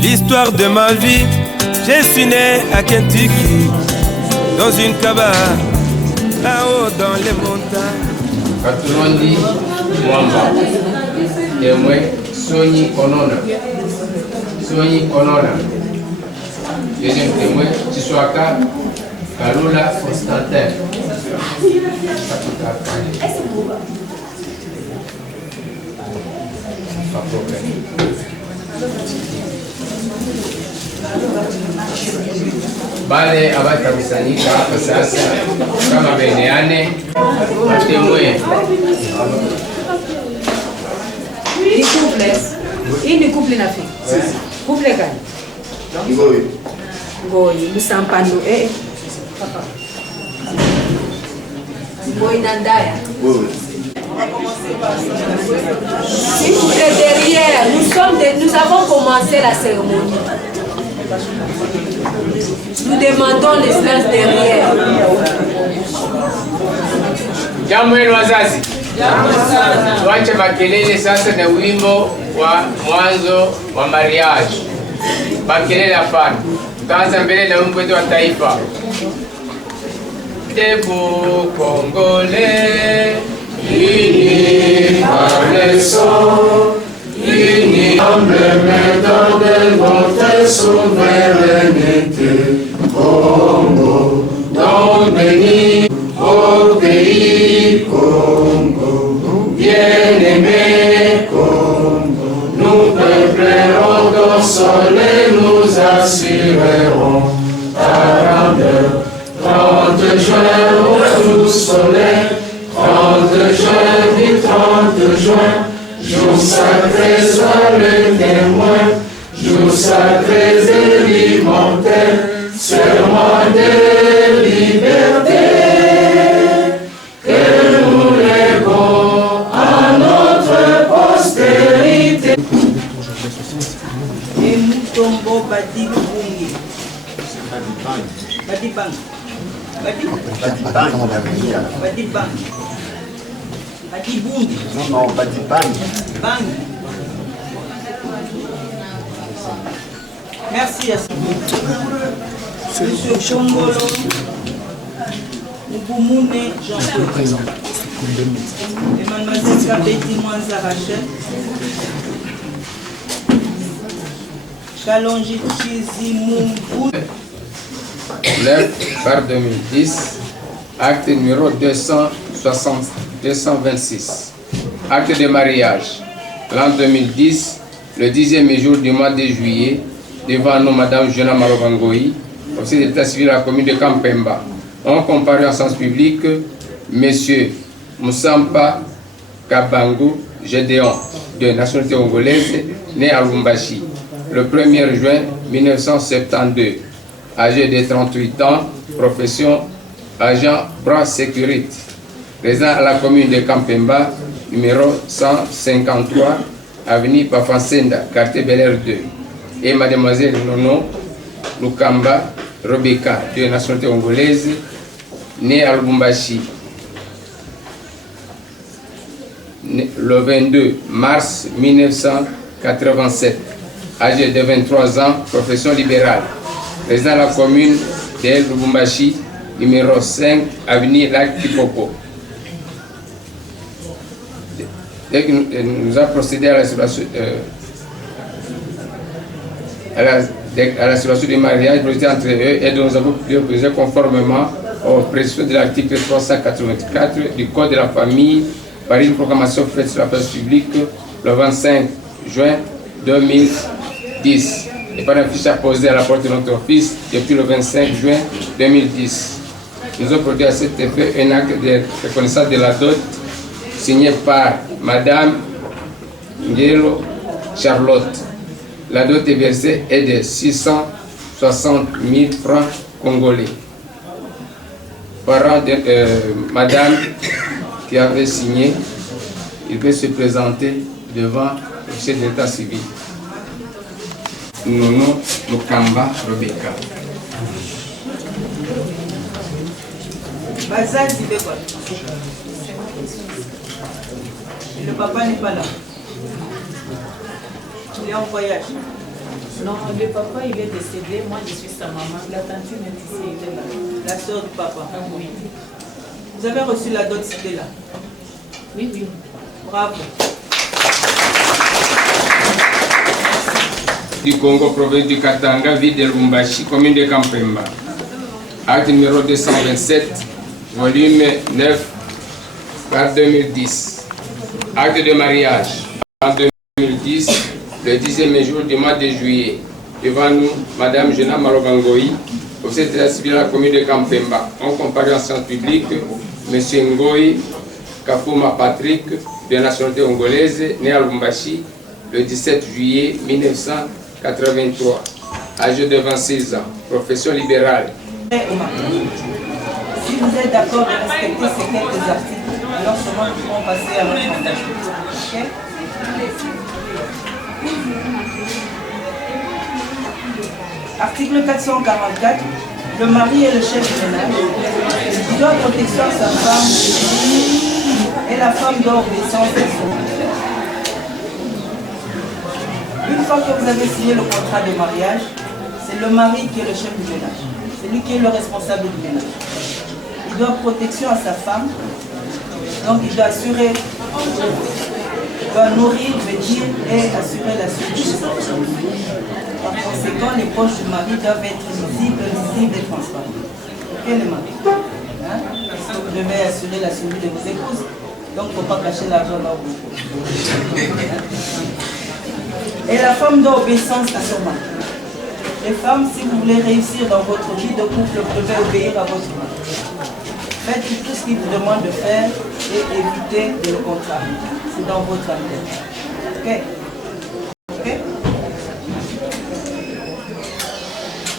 L'histoire de ma vie, je suis né à Kentucky, dans une cabane, là-haut dans les montagnes. Katulondi Mwamba, Temwe Sonyi Konona, deuxième témoin, Chiswaka Kalula Constantin. Pas problème. Bale abatakusanyika hapa sasa kama beneane matemwe. Ni couple. Hii ni couple na fi. Couple gani? Ngoi Musampando papa. Ngoi Nandaya. Et derrière, nous avons commencé la cérémonie. Nous demandons le silence derrière. Jambo hilo wazazi. Tuache makelele sasa na wimbo wa mwanzo wa mariage. Makelele hapana. Tutaanza mbele na wimbo wetu wa taifa. Debout Congolais, unis par le sang, unis humblement dans votre souveraineté. Congo, donc béni au pays Congo, bien-aimé Congo, nous peuplerons ton soleil, nous assurerons ta grandeur. 30 juin au tout soleil, 30 juin du 30 juin, jour sacré soit le témoin, jour sacré élémentaire, serment de liberté, que nous lèguons à notre postérité. Et Mutombo Badi Bungi. Badi Bang. Badi Bungi. Non, Badi Bang. Bang. Merci à Monsieur Chongolo. Mubumune Jean-Claude. Et Mademoiselle Kabeti Mwanza Rachel. Kalonji Chizimumbu. Par 2010, acte numéro 226. Acte de mariage. L'an 2010, le 10e jour du mois de juillet, devant nous, Madame Jona Marovangoï, officier d'état civil à la commune de Kampemba. On comparu en sens public Monsieur Musampa Kabangu Gédéon, de nationalité congolaise, né à Lubumbashi, le 1er juin 1972. Âgé de 38 ans, profession agent bras sécurité, résident à la commune de Kampemba, numéro 153, avenue Pafansenda, quartier Bel Air 2. Et mademoiselle Nono Lukamba Rebecca, de nationalité congolaise, née à Lubumbashi, le 22 mars 1987, âgé de 23 ans, profession libérale, résident à la commune de Lubumbashi, numéro 5, avenue Lac Kipoko. Dès que nous avons procédé à la situation, à la situation du mariage entre eux, et nous avons pu conformément aux prescriptions de l'article 384 du Code de la famille par une proclamation faite sur la place publique le 25 juin 2010 et par un fichier apposé à la porte de notre office depuis le 25 juin 2010. Nous avons produit à cet effet un acte de reconnaissance de la dot signé par Madame Ngelo Charlotte. La dot est versée est de 660 000 francs congolais. Parent de Madame qui avait signé, il peut se présenter devant le chef de l'état civil. Nono Lukamba Rebecca. Le papa n'est pas là. Il est en voyage. Non, le papa, il est décédé. Moi, je suis sa maman. La tante est ici, il est là. La soeur du papa. Oui. Vous avez reçu la dot cité là. Oui, oui. Bravo. Du Congo, province du Katanga, ville de Lubumbashi, commune de Kampemba. Acte numéro 227, volume 9, par 2010. Acte de mariage en 2010, le 10e jour du mois de juillet. Devant nous, Madame Jena Malobangoï, officier d'état civil à la commune de Kampemba. En comparaison en sciences publiques, M. Ngoï Kafuma Patrick, de nationalité congolaise, né à Lubumbashi le 17 juillet 1983, âgé de 26 ans, profession libérale. Si vous êtes d'accord de respecter ces quelques articles, alors seulement nous pouvons passer à notre mandature. Okay? Article 444. Le mari est le chef du ménage. Il doit protection à sa femme et la femme doit obéissance à son mari. Une fois que vous avez signé le contrat de mariage, c'est le mari qui est le chef du ménage. C'est lui qui est le responsable du ménage. Il doit protection à sa femme, donc il doit assurer, il doit nourrir, vêtir et assurer la survie. Par conséquent, les poches du mari doivent être visibles et transparentes. Ok les maris, hein? Parce que vous devez assurer la survie de vos épouses, donc il ne faut pas cacher l'argent dans vos poches. Et la femme doit obéissance à son mari. Les femmes, si vous voulez réussir dans votre vie de couple, vous devez obéir à votre mari. Faites tout ce qu'il vous demande de faire et évitez de le contrarier. C'est dans votre intérêt. Ok? Ok?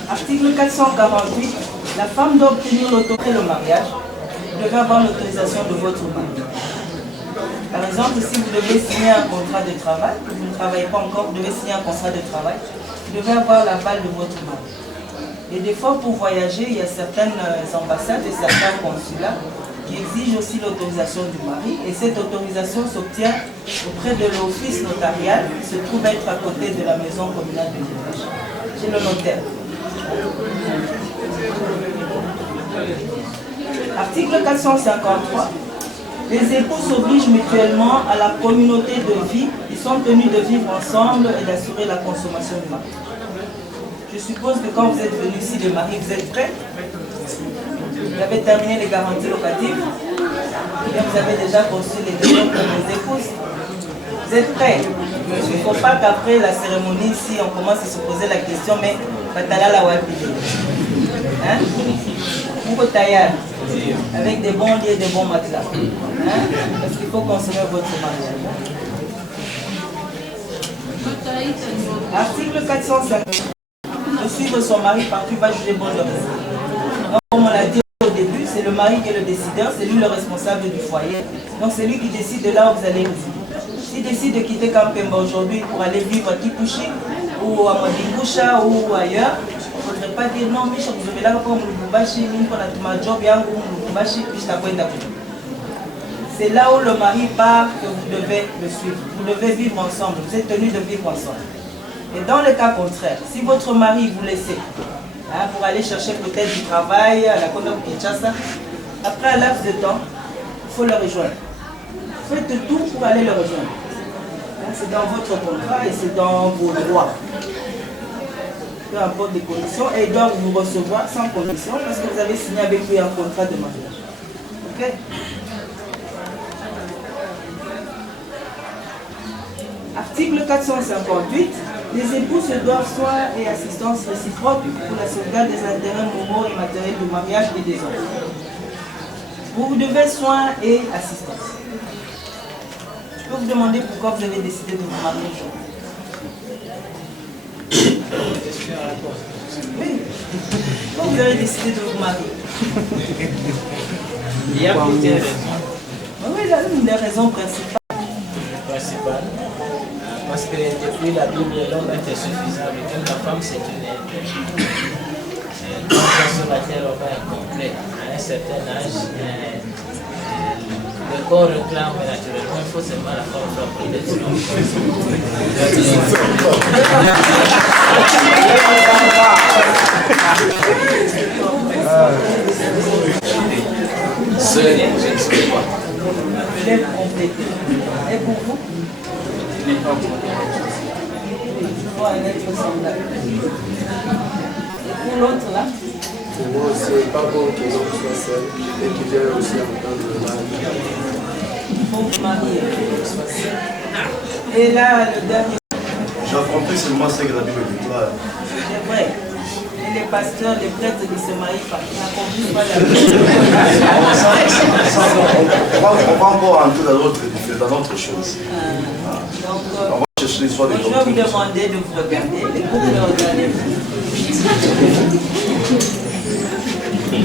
Article 448. La femme doit obtenir l'autorité le mariage. Vous devez avoir l'autorisation de votre mari. Par exemple, si vous devez signer un contrat de travail, vous ne travaillez pas encore, vous devez signer un contrat de travail, vous devez avoir l'aval de votre mari. Et des fois, pour voyager, il y a certaines ambassades et certains consulats qui exigent aussi l'autorisation du mari. Et cette autorisation s'obtient auprès de l'office notarial qui se trouve être à côté de la maison communale de village, chez le notaire. Article 453. Les époux s'obligent mutuellement à la communauté de vie. Ils sont tenus de vivre ensemble et d'assurer la consommation du mari. Je suppose que quand vous êtes venu ici de mari, vous êtes prêts? Vous avez terminé les garanties locatives et vous avez déjà conçu les demandes pour vos épouses. Vous êtes prêts? Il ne faut pas qu'après la cérémonie, si on commence à se poser la question, mais Batala la Wapili. Hein? Pour taillard, avec des bons lits et des bons matelas. Hein? Parce qu'il faut consommer votre mariage. Article 450. De suivre son mari partout va juger bon de raison. Donc, comme on l'a dit au début, c'est le mari qui est le décideur, c'est lui le responsable du foyer. Donc c'est lui qui décide de là où vous allez résider. S'il décide de quitter Kampemba aujourd'hui pour aller vivre à Kipushi ou à Modingusha ou ailleurs, il ne faudrait pas dire non, mais je vous là pour Lubumbashi, pour job, c'est là où le mari part que vous devez le suivre. Vous devez vivre ensemble, vous êtes tenus de vivre ensemble. Et dans le cas contraire, si votre mari vous laisse pour aller chercher peut-être du travail à la Kondo Kinshasa, après un laps de temps, il faut le rejoindre. Faites tout pour aller le rejoindre. C'est dans votre contrat et c'est dans vos droits. Peu importe les conditions, et il doit vous recevoir sans condition parce que vous avez signé avec lui un contrat de mariage. Ok? Article 458. Les époux se doivent soins et assistance réciproque pour la sauvegarde des intérêts moraux et matériels du mariage et des enfants. Vous devez soins et assistance. Je peux vous demander pourquoi vous avez décidé de vous marier aujourd'hui? Oui. Pourquoi vous avez décidé de vous marier? Il y a plusieurs raisons. Oui, là, une des raisons principales. Parce que depuis la Bible, l'homme était suffisant, mais la femme c'est une aide. Quand sur la terre, on va être complet. À un certain âge, Le corps réclame naturellement, il faut seulement la forme propre de seul, je ne sais pas. Je l'ai complété. Et pour vous? Je n'ai pas compris. Il faut un être semblable. Et pour l'autre là? Pour moi, c'est pas bon que l'homme soit seul et qu'il vienne aussi entendre le mal. Il faut vous marier. Et là, le dernier. J'ai compris seulement ce que la Bible dit. C'est vrai. Et les pasteurs, les prêtres qui se marient pas, ils n'accomplissent pas la Bible. On va encore entrer dans d'autres choses. Donc, On va chercher l'histoire des je vais vous demander de vous regarder, les groupes de regarder. Il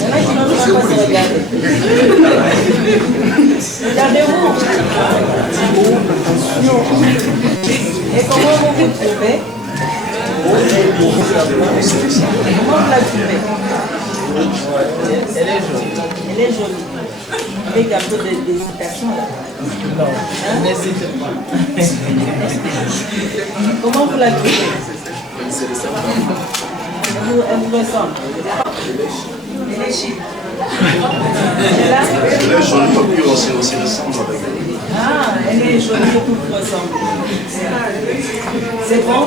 y en a qui n'ont pas se regarder. Regardez-vous. Et comment vous vous trouvez? Comment vous la trouvez? Elle est jolie. Elle est jolie. Avec un peu d'hésitation là. Non, n'hésite pas. Comment vous la trouvez? Elle vous ressemble. Elle est chic. Elle est là? Elle est jolie, mais puis on se ressemble avec elle. Ah, elle est jolie, beaucoup vous ressemble. C'est bon?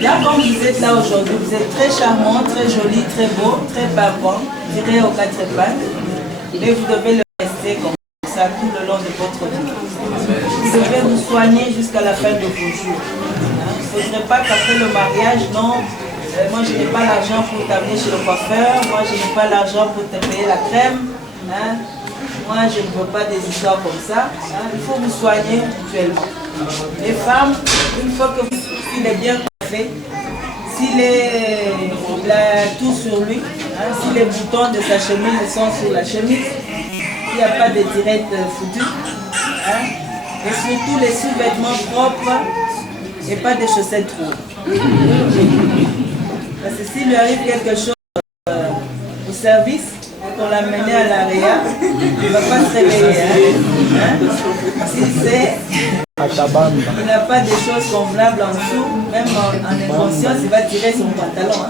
Là, comme vous êtes là aujourd'hui, vous êtes très charmant, très joli, très beau, très bavant, tiré aux quatre pattes. Et vous devez le rester comme ça tout le long de votre vie. Vous devez vous soigner jusqu'à la fin de vos jours. Il ne faudrait pas qu'après le mariage, non, moi je n'ai pas l'argent pour t'amener chez le coiffeur, moi je n'ai pas l'argent pour te payer la crème. Moi, je ne veux pas des histoires comme ça. Il faut vous soigner mutuellement. Les femmes, une fois que s'il est bien coiffé, s'il a tout sur lui, si les boutons de sa chemise sont sur la chemise, s'il n'y a pas de tirettes foutues, et surtout les sous-vêtements propres et pas des chaussettes trop. Parce que s'il lui arrive quelque chose au service, qu'on l'a mené à l'AREA, il ne va pas se réveiller. Si c'est, il n'a pas de choses convenables en dessous, même en inconscience, il va tirer son pantalon.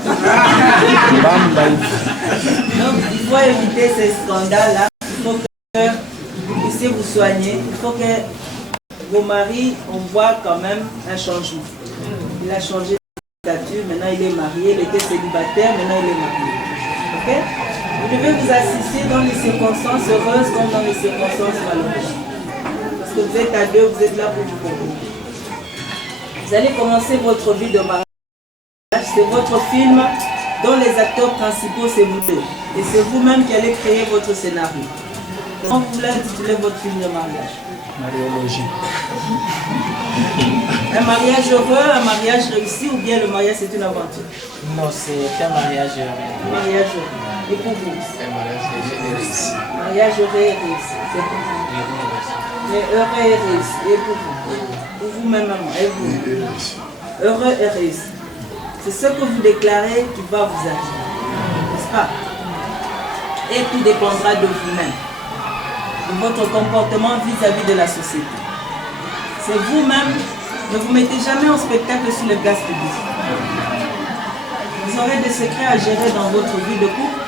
Donc il faut éviter ces scandales-là. Il faut que vous puissiez vous soigner. Il faut que vos maris, on voit quand même un changement. Il a changé de statut, maintenant il est marié, il était célibataire, maintenant il est marié. Ok? Vous devez vous assister dans les circonstances heureuses comme dans les circonstances malheureuses. Parce que vous êtes à deux, vous êtes là pour vous comprendre. Vous allez commencer votre vie de mariage. C'est votre film dont les acteurs principaux, c'est vous deux. Et c'est vous-même qui allez créer votre scénario. Comment vous voulez intituler votre film de mariage? Mariologie. Un mariage heureux, un mariage réussi ou bien le mariage c'est une aventure? Non, c'est un mariage heureux. Un mariage heureux. Et pour vous? Un mariage réussi. Mariage heureux et réussi. C'est pour vous. Mais heureux et réussi. Et pour vous? Pour vous-même, maman. Et vous? Heureux et réussi. C'est ce que vous déclarez qui va vous arriver. N'est-ce pas? Et tout dépendra de vous-même. De votre comportement vis-à-vis de la société. C'est vous-même. Ne vous mettez jamais en spectacle sur les places publiques. Vous aurez des secrets à gérer dans votre vie de couple.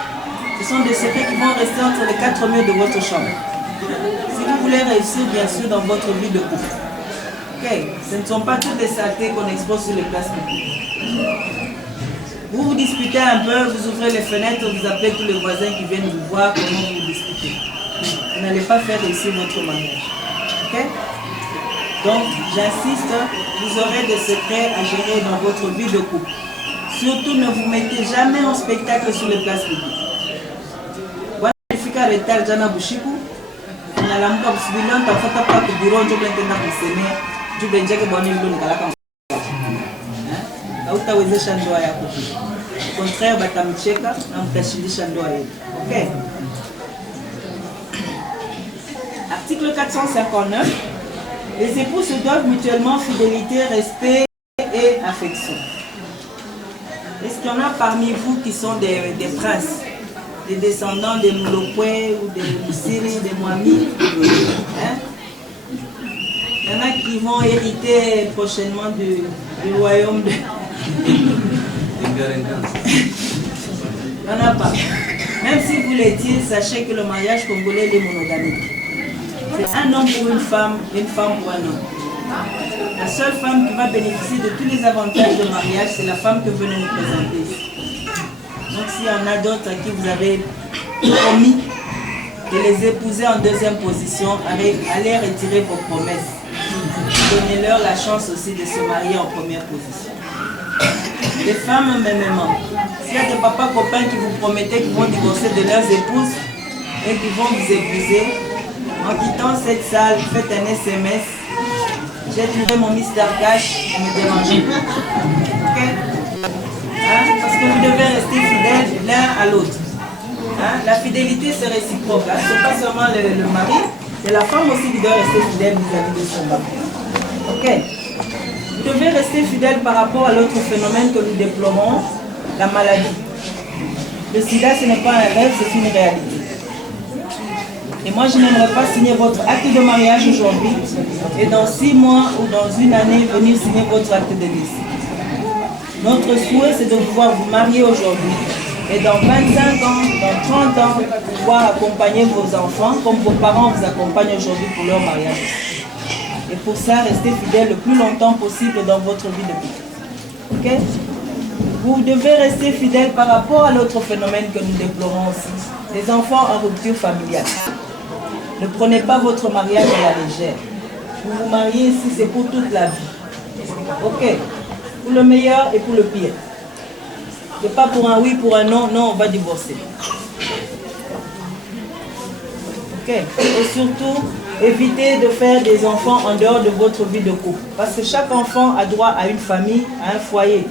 Ce sont des secrets qui vont rester entre les quatre murs de votre chambre. Si vous voulez réussir, bien sûr, dans votre vie de couple. Ok, ce ne sont pas toutes les saletés qu'on expose sur les places publiques. Vous vous disputez un peu, vous ouvrez les fenêtres, vous appelez tous les voisins qui viennent vous voir comment vous vous disputez. Vous n'allez pas faire réussir votre mariage. Ok? Donc, j'insiste, vous aurez des secrets à gérer dans votre vie de couple. Surtout, ne vous mettez jamais en spectacle sur les places publiques. Voilà, fika retal jana bushiku. Nalamuka busibilon tafuta pa kubiro njo blentenda kuseme. Jube njeke boni vilo nikalaka. Hautawezesha ndoa yako. Au contraire, batamcheka na mtashindisha ndoa yenu. OK? Article 459. Les époux se doivent mutuellement fidélité, respect et affection. Est-ce qu'il y en a parmi vous qui sont des princes, des descendants des Moulokwe ou des Moussiri, des Mwami. Hein? Il y en a qui vont hériter prochainement du royaume de... Il n'y en a pas. Même si vous l'étiez, sachez que le mariage congolais est monogamique. C'est un homme pour une femme pour un homme. La seule femme qui va bénéficier de tous les avantages de mariage, c'est la femme que vous venez nous présenter. Donc s'il y en a d'autres à qui vous avez promis de les épouser en deuxième position, allez retirer vos promesses. Donnez-leur la chance aussi de se marier en première position. Les femmes, même. S'il y a des papas copains qui vous promettaient qu'ils vont divorcer de leurs épouses et qui vont vous épouser, en quittant cette salle, faites un SMS. J'ai trouvé mon Mr. Cash, ne me dérangez pas. Ok? Hein? Parce que vous devez rester fidèles l'un à l'autre. Hein? La fidélité, c'est réciproque. Hein? Ce n'est pas seulement le mari, c'est la femme aussi qui doit rester fidèle vis-à-vis de son mari. Ok? Vous devez rester fidèle par rapport à l'autre phénomène que nous déplorons, la maladie. Le sida, ce n'est pas un rêve, c'est une réalité. Et moi, je n'aimerais pas signer votre acte de mariage aujourd'hui et dans 6 mois ou dans une année, venir signer votre acte de décès. Notre souhait, c'est de pouvoir vous marier aujourd'hui et dans 25 ans, dans 30 ans, pouvoir accompagner vos enfants comme vos parents vous accompagnent aujourd'hui pour leur mariage. Et pour ça, restez fidèles le plus longtemps possible dans votre vie de couple. Ok? Vous devez rester fidèle par rapport à l'autre phénomène que nous déplorons aussi, les enfants en rupture familiale. Ne prenez pas votre mariage à la légère. Vous vous mariez ici, c'est pour toute la vie. Ok? Pour le meilleur et pour le pire. Ce n'est pas pour un oui, pour un non, non, on va divorcer. Ok? Et surtout, évitez de faire des enfants en dehors de votre vie de couple. Parce que chaque enfant a droit à une famille, à un foyer,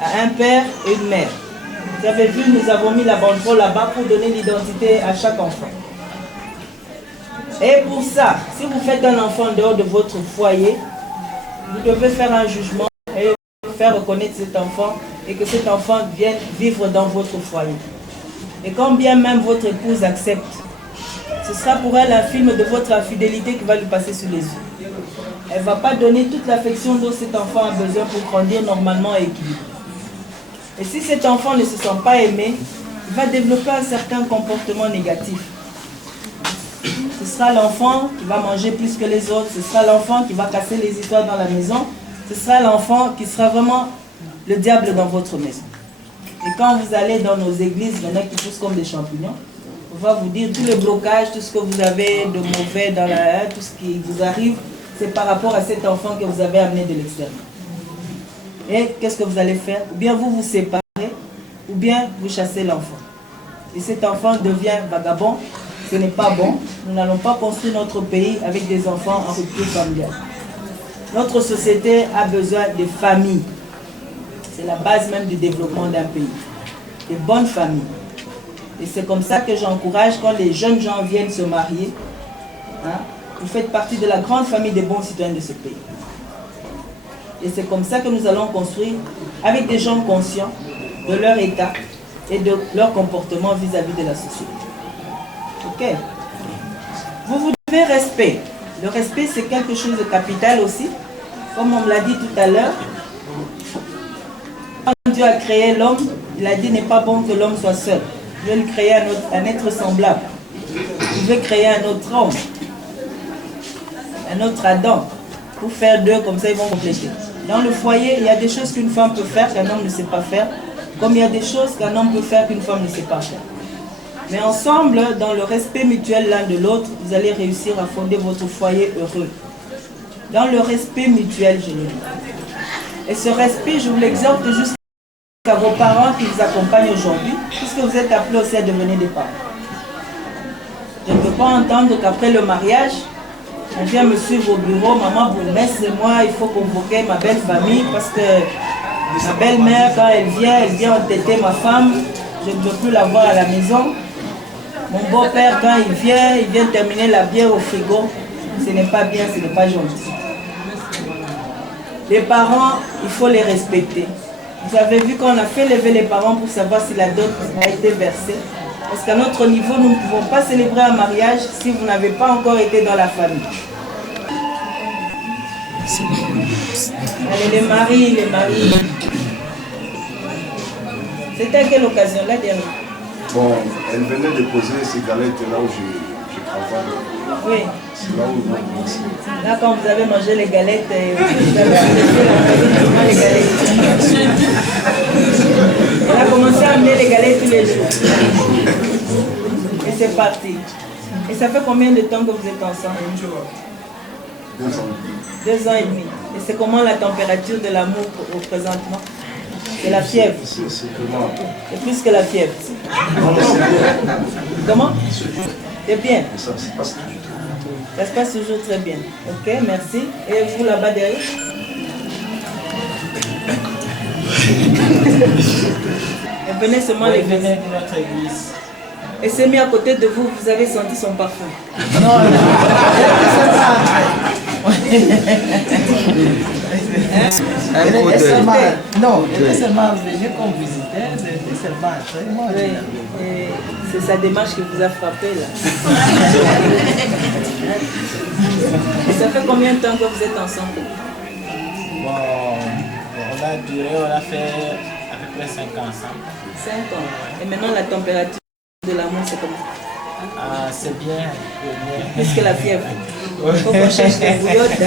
à un père et une mère. Vous avez vu, nous avons mis la banderole là-bas pour donner l'identité à chaque enfant. Et pour ça, si vous faites un enfant en dehors de votre foyer, vous devez faire un jugement et faire reconnaître cet enfant et que cet enfant vienne vivre dans votre foyer. Et quand bien même votre épouse accepte, ce sera pour elle un film de votre infidélité qui va lui passer sous les yeux. Elle ne va pas donner toute l'affection dont cet enfant a besoin pour grandir normalement et équilibré. Et si cet enfant ne se sent pas aimé, il va développer un certain comportement négatif. Ce sera l'enfant qui va manger plus que les autres, ce sera l'enfant qui va casser les histoires dans la maison, ce sera l'enfant qui sera vraiment le diable dans votre maison. Et quand vous allez dans nos églises, il y en a qui poussent comme des champignons, on va vous dire tous les blocages, tout ce que vous avez de mauvais dans la tout ce qui vous arrive, c'est par rapport à cet enfant que vous avez amené de l'extérieur. Et qu'est-ce que vous allez faire? Ou bien vous vous séparez, ou bien vous chassez l'enfant. Et cet enfant devient vagabond, ce n'est pas bon. Nous n'allons pas construire notre pays avec des enfants en rupture familiale. Notre société a besoin de familles. C'est la base même du développement d'un pays. Des bonnes familles. Et c'est comme ça que j'encourage quand les jeunes gens viennent se marier. Hein, vous faites partie de la grande famille des bons citoyens de ce pays. Et c'est comme ça que nous allons construire avec des gens conscients de leur état et de leur comportement vis-à-vis de la société. Ok? Vous devez respect. Le respect, c'est quelque chose de capital aussi. Comme on me l'a dit tout à l'heure, quand Dieu a créé l'homme, il a dit n'est pas bon que l'homme soit seul. Dieu lui créer un être semblable. Il veut créer un autre homme, un autre Adam, pour faire deux, comme ça ils vont compléter. Dans le foyer, il y a des choses qu'une femme peut faire qu'un homme ne sait pas faire, comme il y a des choses qu'un homme peut faire qu'une femme ne sait pas faire. Mais ensemble, dans le respect mutuel l'un de l'autre, vous allez réussir à fonder votre foyer heureux. Dans le respect mutuel, je le dis. Et ce respect, je vous l'exhorte jusqu'à vos parents qui vous accompagnent aujourd'hui, puisque vous êtes appelés aussi à devenir des parents. Je ne peux pas entendre qu'après le mariage, on vient me suivre au bureau, maman bourgmestre et moi, il faut convoquer ma belle famille parce que ma belle-mère, quand elle vient entêter ma femme, je ne peux plus la voir à la maison. Mon beau-père, quand il vient terminer la bière au frigo. Ce n'est pas bien, ce n'est pas gentil. Les parents, il faut les respecter. Vous avez vu qu'on a fait lever les parents pour savoir si la dot a été versée. Parce qu'à notre niveau, nous ne pouvons pas célébrer un mariage si vous n'avez pas encore été dans la famille. Allez, les maris. C'était à quelle occasion, la dernière? Bon, elle venait de poser ces galettes là où je travaille. Oui. C'est là où ils vont commencer. Là, quand vous avez mangé les galettes, vous avez laissé la famille les galettes. Elle a commencé à amener les galettes tous les jours. Et c'est parti. Et ça fait combien de temps que vous êtes ensemble? 2 ans. 2 ans et demi. Et c'est comment la température de l'amour au présentement? C'est la fièvre. C'est comment? C'est plus que la fièvre. Comment? C'est bien. Ça se passe du tout. Ça se passe toujours très bien. Ok, merci. Et vous là-bas derrière? Et venez seulement les venez de notre église. Et s'est mis à côté de vous, vous avez senti son parfum. Non, elle était seulement venue comme visiteur, elle était seulement entrée. Oui. Et c'est sa démarche qui vous a frappé là. Et ça fait combien de temps que vous êtes ensemble? Bon, on a duré, on a fait à peu près 5 ans ensemble. 5 ans. Et maintenant la température de l'amour c'est comment? C'est bien. Plus que la fièvre. Il faut qu'on cherche des bouillottes.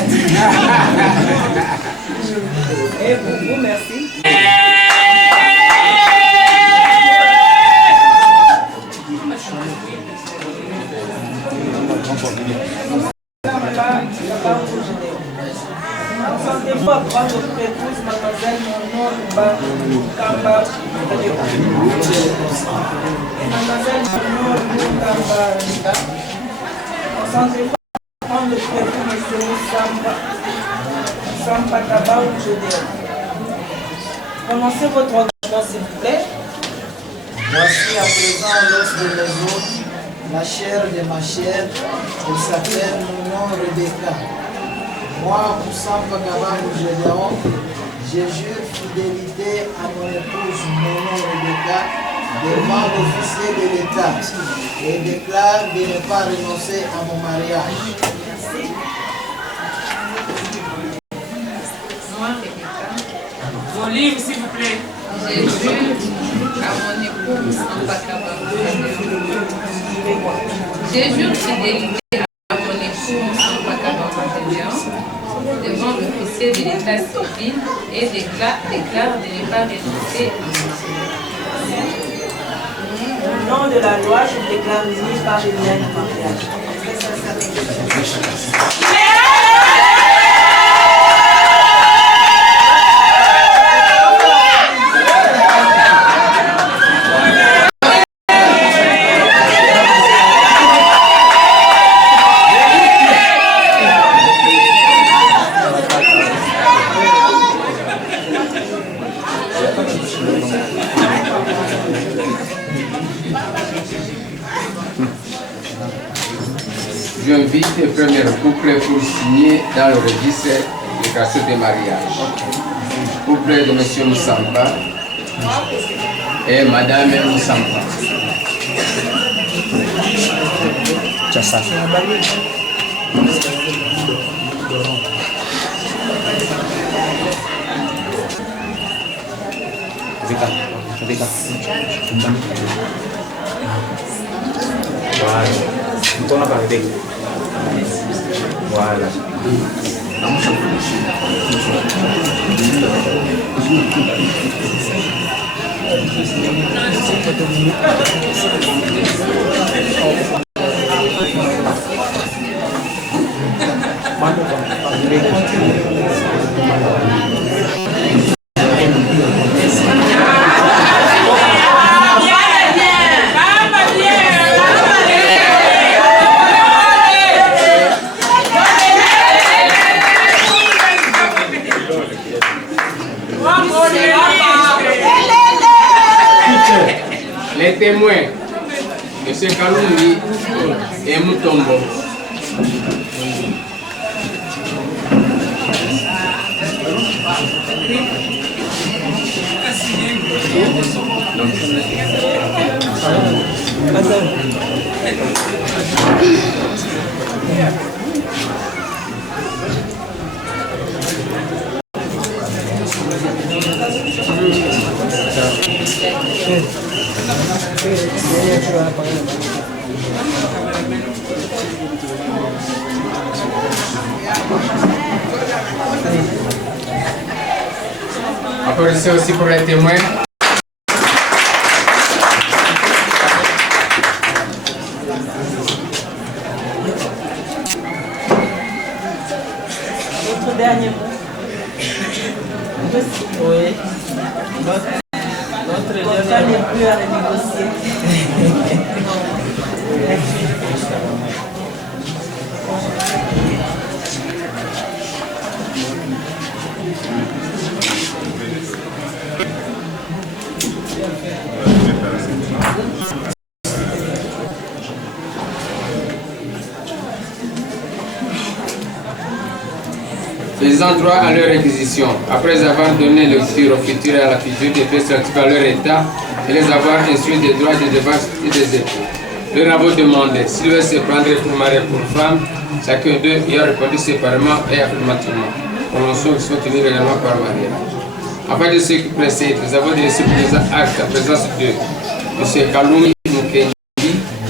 Et vous, merci. Sentez-vous à prendre votre épouse, mademoiselle Mono Kamba. Mademoiselle Mono Kamba. Sentez-vous à prendre votre épouse, monsieur Samba Kaba ou Jodéa. Prononcez votre engagement, s'il vous plaît. Voici à présent l'os de mes os, la chair de ma chair, il s'appelle mon nom Rebecca. Moi, Moussamba Gabam Gédéon, je jure fidélité à mon épouse, mon nom Rebecca, devant l'officier de l'État, et déclare de ne pas renoncer à mon mariage. Moi, Rebecca. Vos livres, s'il vous plaît. Je jure à mon époux Moussamba Gabam Gédéon. Je jure fidélité à mon époux Moussamba Gabam Gédéon, devant l'officier de l'état civil et déclare de ne pas renoncer à mon mariage. Au nom de la loi, je déclare unis par les liens du mariage. J'invite le premier couple pour signer dans le registre de carte de mariage. Couple de M. Moussamba et Madame Moussamba. Voilà. Les témoins, M. Kalumbi et Moutombo. Applaudissez aussi pour les témoins. Votre dernier mot. Oui. Votre dernier n'est plus à renégocier. Faisant droit à leur réquisition, après avoir donné lecture au futur et à la future des faits relatifs à leur état et les avoir instruits des droits, des devoirs et des époux. Leur avons demandé s'ils veulent se prendre pour mari et pour femme, chacun d'eux y a répondu séparément et affirmativement. Prononçons qu'ils sont tenus légalement par mariage. Afin de ce qui précède, nous avons reçu plusieurs actes en présence de M. Kaloumi Mukendi,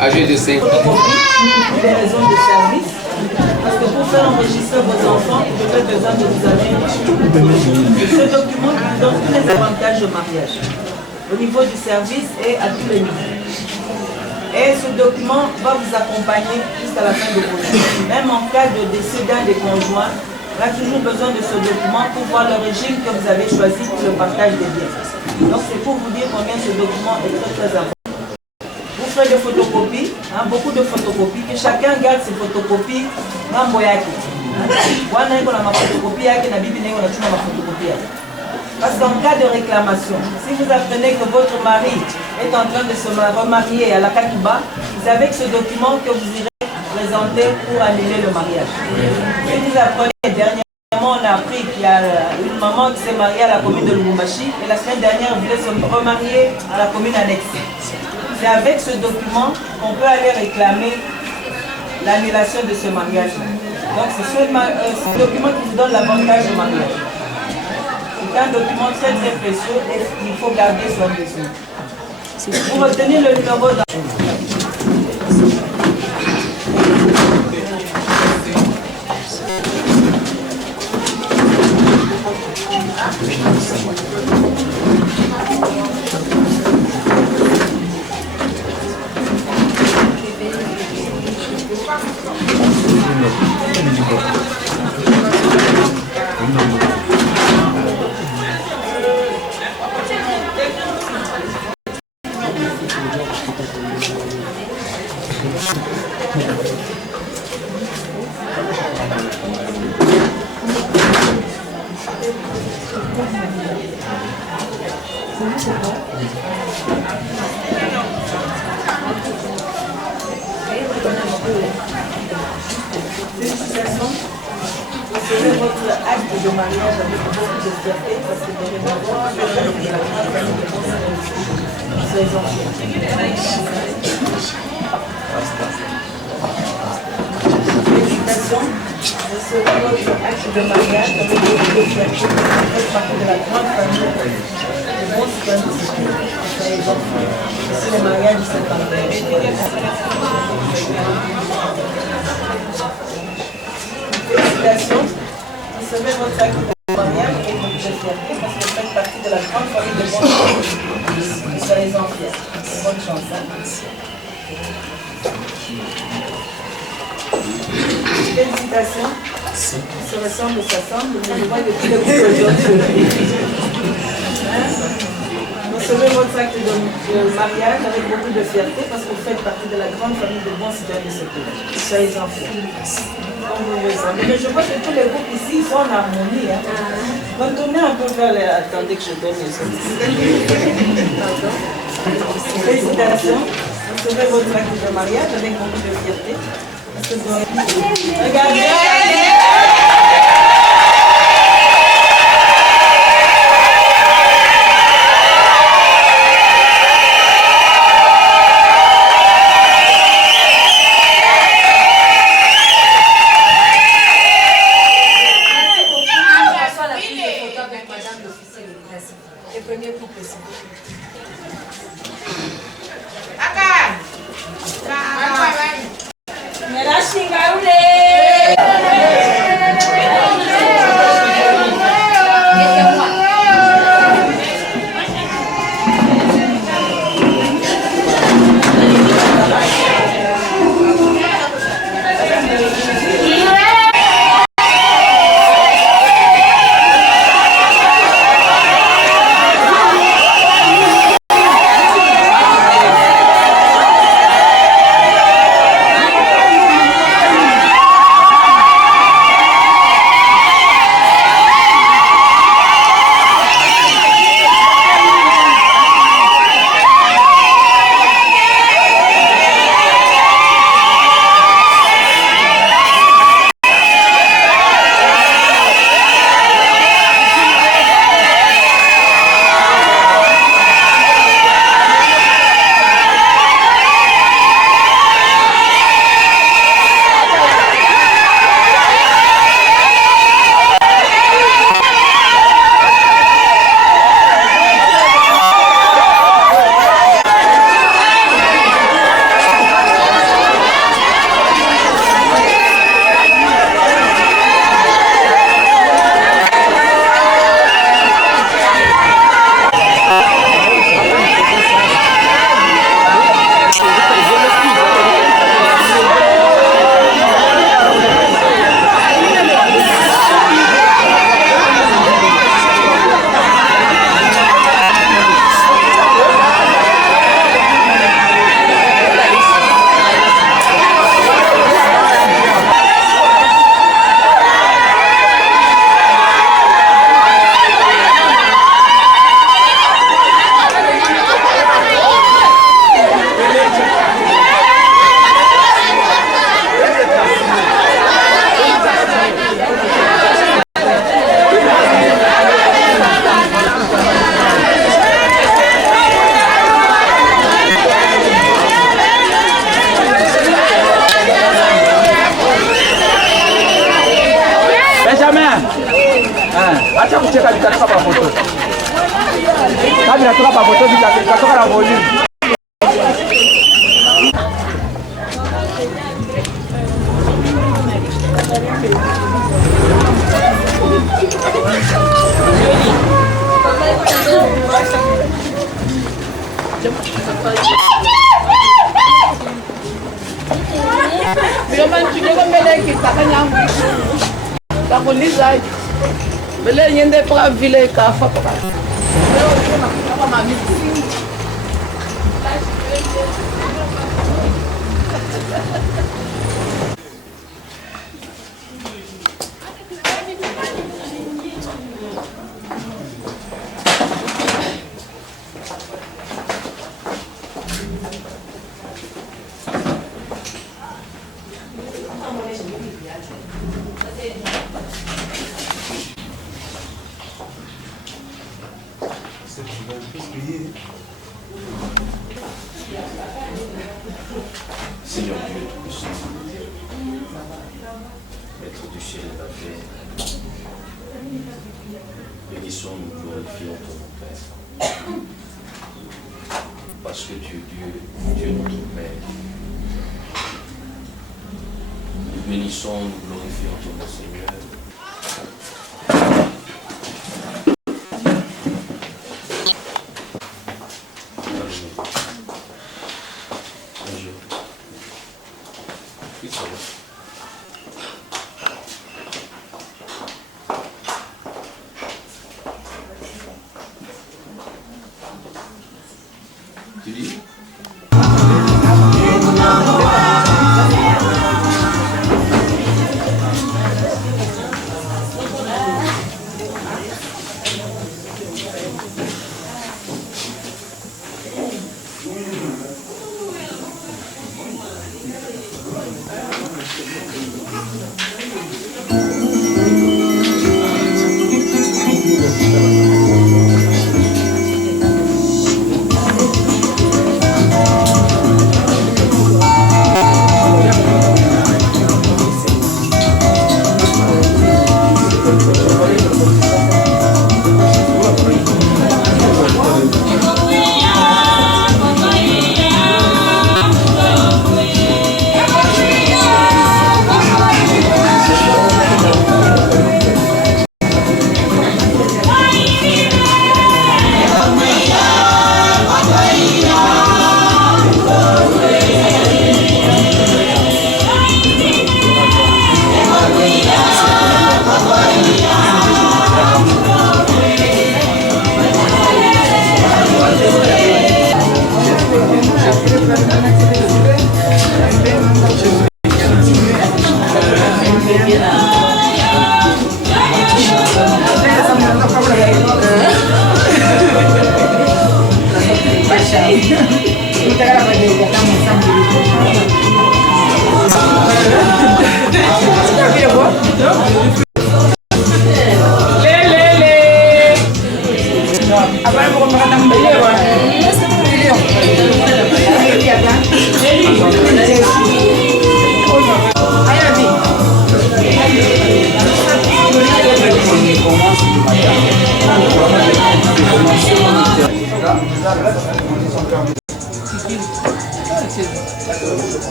âgé de 5 ans. Des raisons de service. Parce que pour faire enregistrer vos enfants, vous avez besoin de vous amener ce document qui vous donne tous les avantages au mariage, au niveau du service et à tous les niveaux. Et ce document va vous accompagner jusqu'à la fin de vos jours. Même en cas de décès d'un des conjoints, on a toujours besoin de ce document pour voir le régime que vous avez choisi pour le partage des biens. Donc c'est pour vous dire combien ce document est très très important. Vous ferez des photocopies, beaucoup de photocopies, que chacun garde ses photocopies dans Boyaki. Parce qu'en cas de réclamation, si vous apprenez que votre mari est en train de se remarier à la Kakiba, vous avez ce document que vous irez présenter pour annuler le mariage. Si vous apprenez, dernièrement on a appris qu'il y a une maman qui s'est mariée à la commune de Lubumbashi et la semaine dernière elle voulait se remarier à la commune annexe. C'est avec ce document qu'on peut aller réclamer l'annulation de ce mariage. Donc c'est ce document qui vous donne l'avantage du mariage. C'est un document très très précieux et il faut garder soin de ça. Vous retenez le numéro dans... Recevez votre acte de mariage avec beaucoup de fierté parce que dorénavant, le reste de la grande famille de France, soyez enfants. Félicitations. Recevez votre acte de mariage avec beaucoup de fierté. Vous faites partie de la grande famille de bons citoyens. Soyez enfants. C'est le mariage du Saint-Panthéon. Félicitations. Recevez votre acte de mariage et votre fierté parce que vous faites partie de la grande famille de bons citoyens. Soyez en fiers. Bonne chance. Félicitations. Se ressemble, s'assemble, mais je vois que tous les groupes aujourd'hui. Recevez votre acte de mariage avec beaucoup de fierté parce que vous faites partie de la grande famille de bons citoyens de ce pays. Soyez en fiers. Mais je vois que tous les groupes ici sont en harmonie. Retournez un peu vers les... Attendez que je donne les autres. Félicitations. Recevez votre acte de mariage avec beaucoup de fierté. Regardez. kuuliza vile nyende kwa vile kafa kwa kama mami Seigneur Dieu Tout-Puissant, Maître du ciel et de la terre, bénissons, nous glorifions ton nom, Père. Parce que tu es Dieu, Dieu notre Père. Nous bénissons, nous glorifions ton nom, Seigneur. Tu dis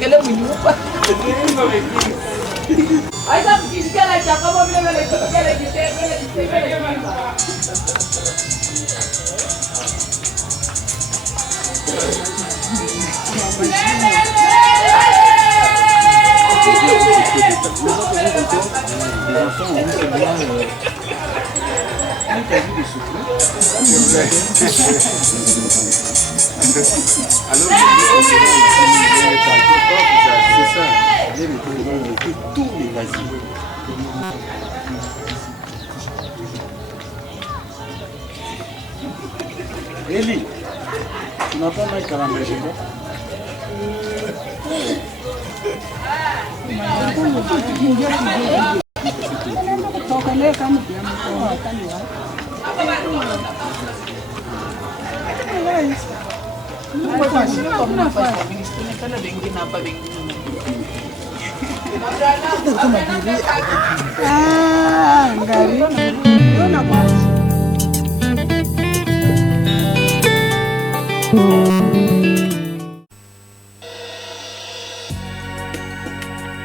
Kele mnyupa. Aisa mkisikia na chapa kama vile vile kele kitembele. Eli, tu n'as pas mal calambé chez toi?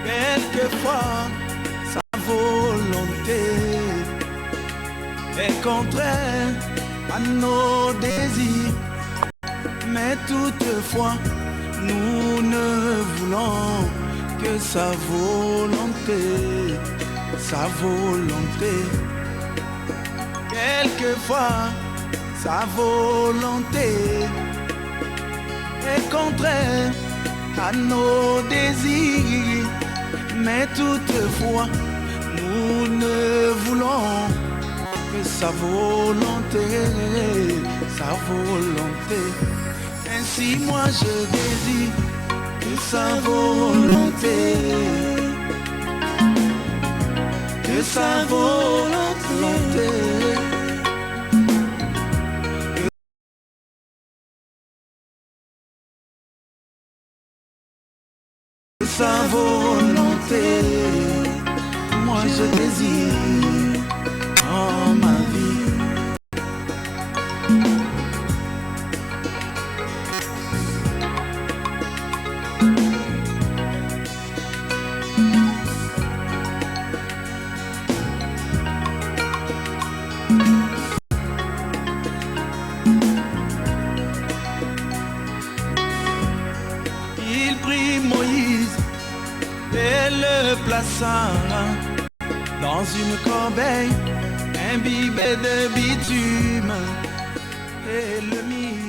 Quelquefois, sa volonté est contraire à nos désirs. Mais toutefois, nous ne voulons que sa volonté, sa volonté. Quelquefois, sa volonté est contraire à nos désirs. Mais toutefois, nous ne voulons que sa volonté, sa volonté. Ainsi moi je désire que sa volonté, que sa volonté, que sa volonté, moi je désire en ma vie. Il prit Moïse et le plaça dans une corbeille imbibée de bitume et le mit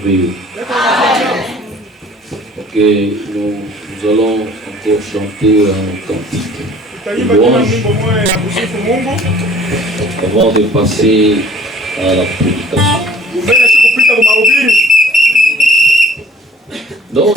merveilleux. Ok, nous allons encore chanter un cantique de louange avant de passer à la prédication. Donc,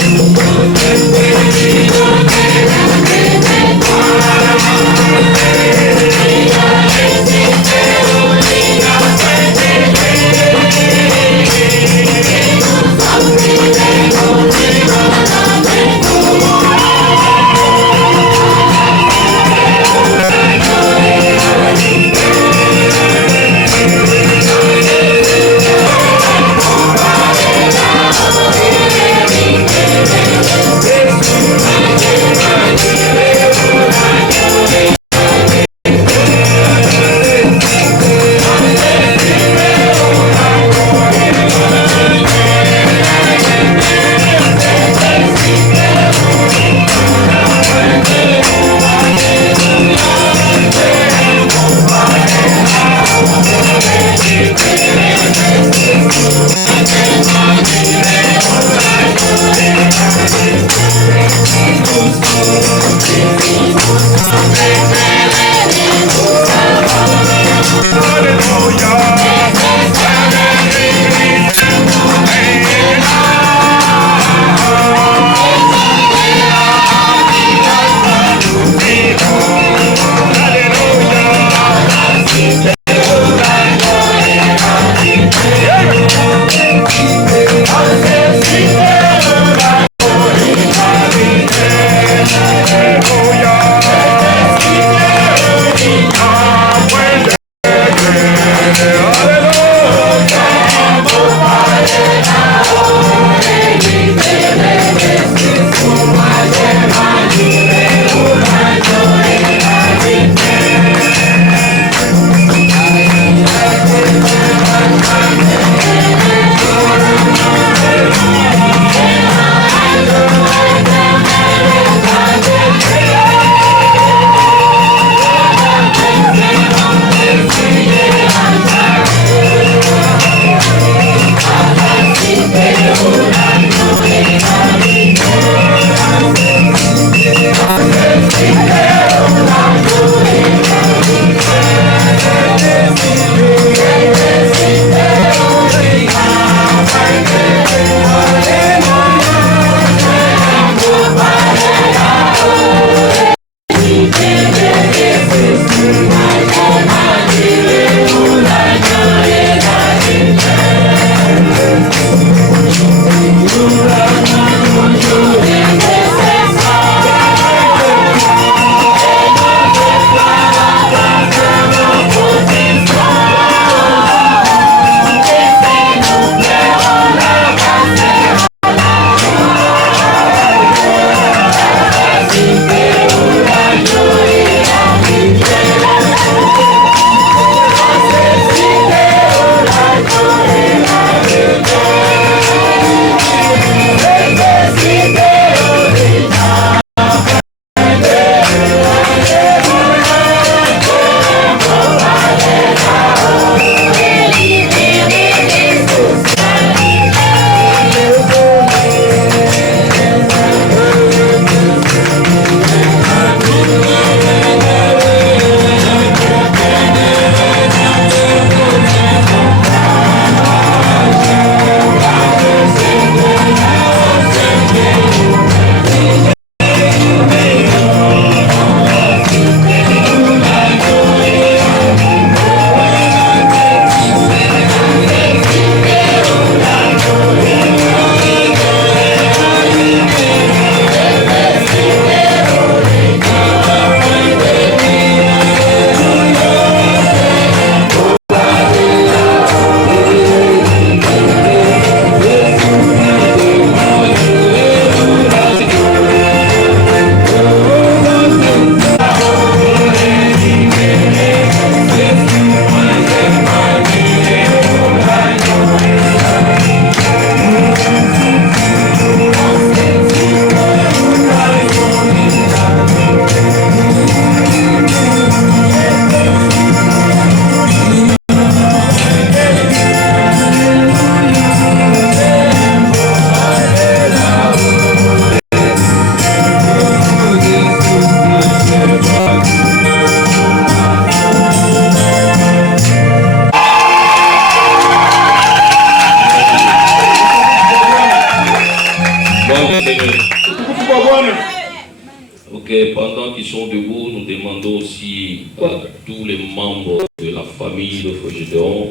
Ok, pendant qu'ils sont debout, nous demandons aussi à tous les membres de la famille de Fogédéon,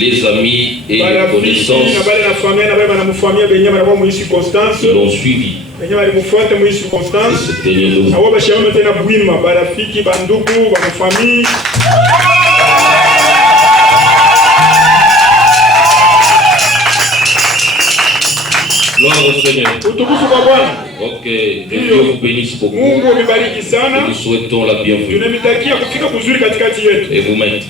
les amis et les connaissances qui l'ont suivi. Gloire au Seigneur. Ok, que Dieu vous bénisse beaucoup. Et nous souhaitons la bienvenue. Et vous mettez.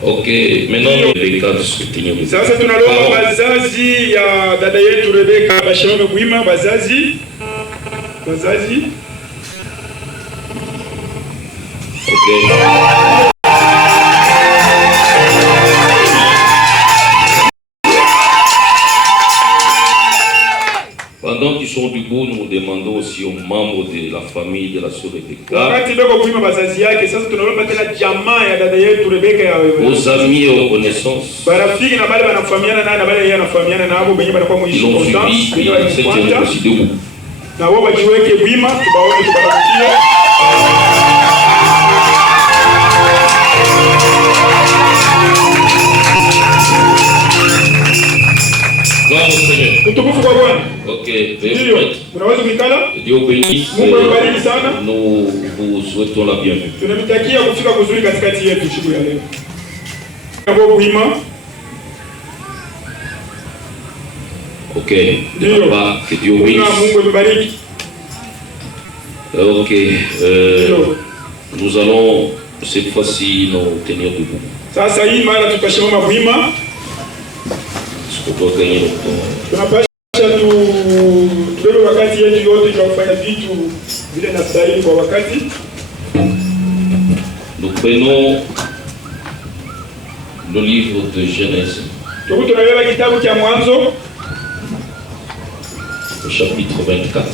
Ok, maintenant les cas de soutenir. Sasa tunalomba bazazi ya dada yetu Rebeka bashirome kuima bazazi. Ok. Pendant qu'ils sont debout, nous demandons aussi aux membres de la famille de la sœur Rebeka, aux amis et aux connaissances qui l'ont suivi et qui se tiennent aussi debout. Gloire au Seigneur. Ok, Dieu bénisse. Nous vous souhaitons la bienvenue. Ok, papa, que Dieu bénisse. Ok, nous allons cette fois-ci nous tenir debout. Parce qu'on doit gagner le temps. Nous prenons le livre de Genèse, au chapitre 24.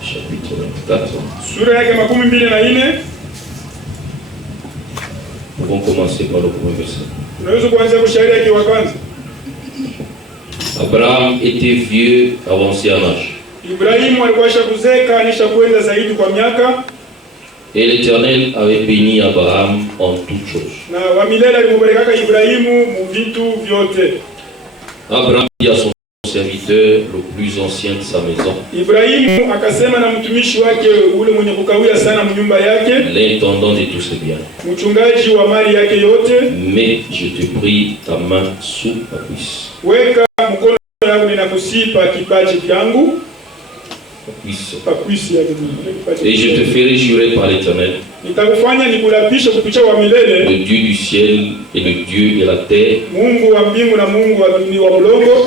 Chapitre 24. Nous allons commencer par le premier verset. Abraham était vieux, avancé en âge. Et l'Éternel avait béni Abraham en toutes choses. Abraham dit à son serviteur, le plus ancien de sa maison, l'intendant de tous ses biens, mais je te prie ta main sous ma cuisse. Et je te ferai jurer par l'Éternel, le Dieu du ciel et le Dieu de la terre,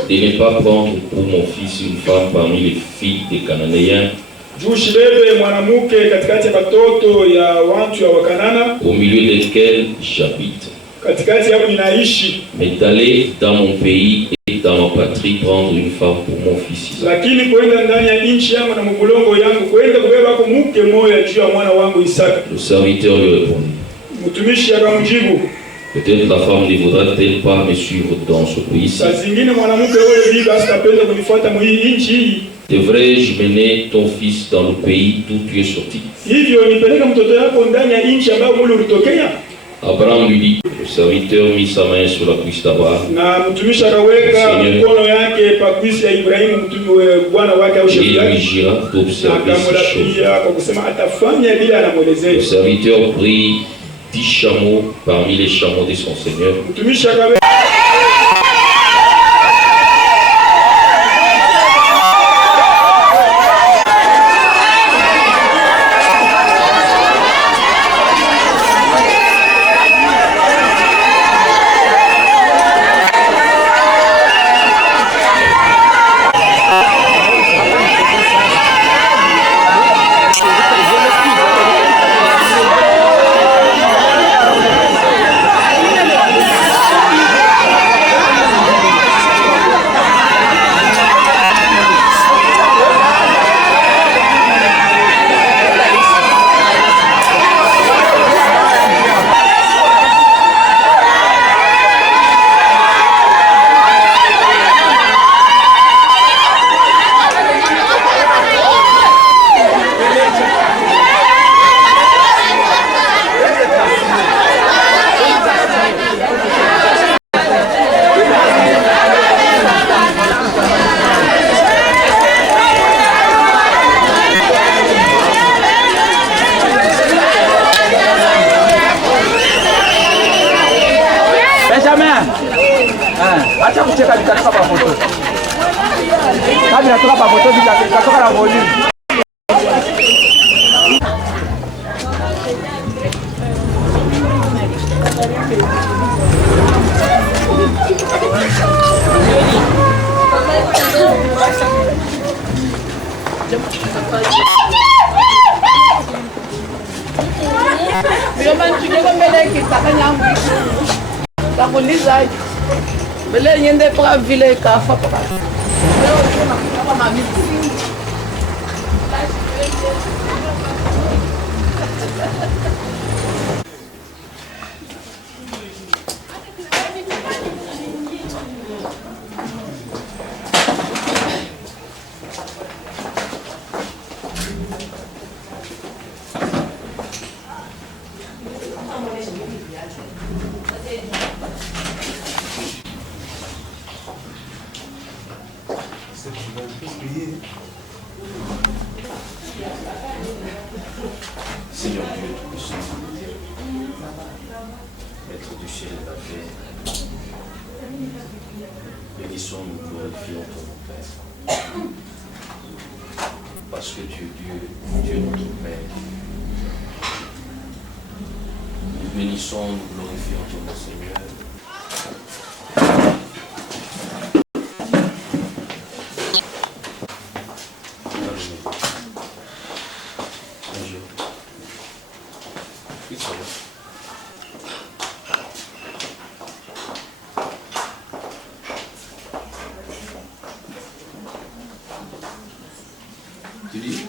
de ne pas prendre pour mon fils une femme parmi les filles des Cananéens, au milieu desquels j'habite, mais d'aller dans mon pays et dans ma patrie prendre une femme pour mon fils Isaac. Le serviteur lui répondit, peut-être la femme ne voudra-t-elle pas me suivre dans ce pays-ci? Devrais-je mener ton fils dans le pays d'où tu es sorti? Abraham lui dit, le serviteur mit sa main sur la cuisse d'Abraham. Et lui jura d'observer ces choses. Le serviteur prit 10 chameaux parmi les chameaux de son Seigneur. kanga ba photo bikatoka na volume. Bele nyende pra vile kafa papa. Seigneur Dieu Tout-Puissant, Maître du ciel et de la terre, bénissons-nous, glorifions ton nom, Père. Parce que tu es Dieu, Dieu notre Père. Nous bénissons, nous glorifions ton nom, Seigneur. Tu dis?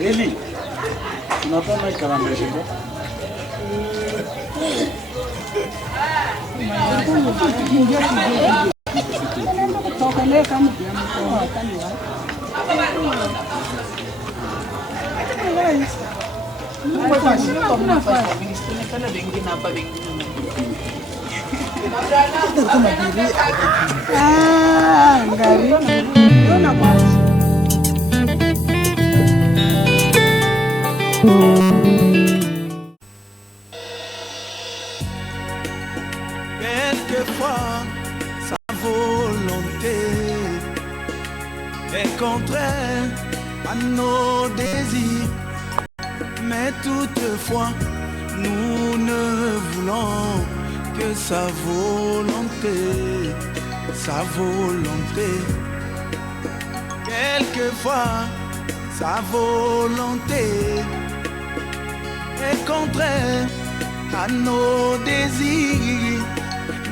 Eli, tu n'as pas mal calambé chez toi? Quelquefois, sa volonté est contraire à nos désirs, mais toutefois, nous ne voulons que sa volonté, sa volonté. Quelquefois, sa volonté est contraire à nos désirs,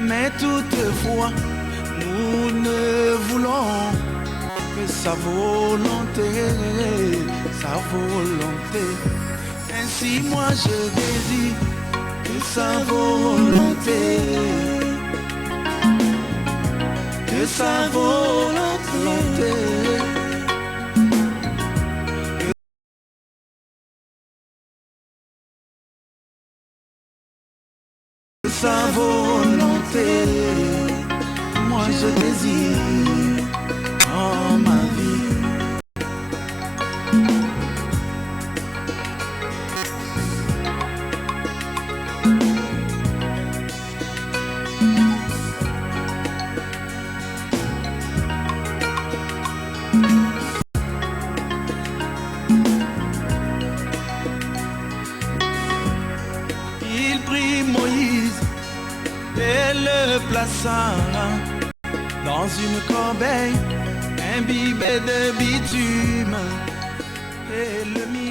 mais toutefois, nous ne voulons que sa volonté, sa volonté. Ainsi moi je désire que sa volonté, que sa volonté. Sa volonté, moi je désire en ma vie. Il prit Moïse et le plaça dans une corbeille imbibée de bitume et le mit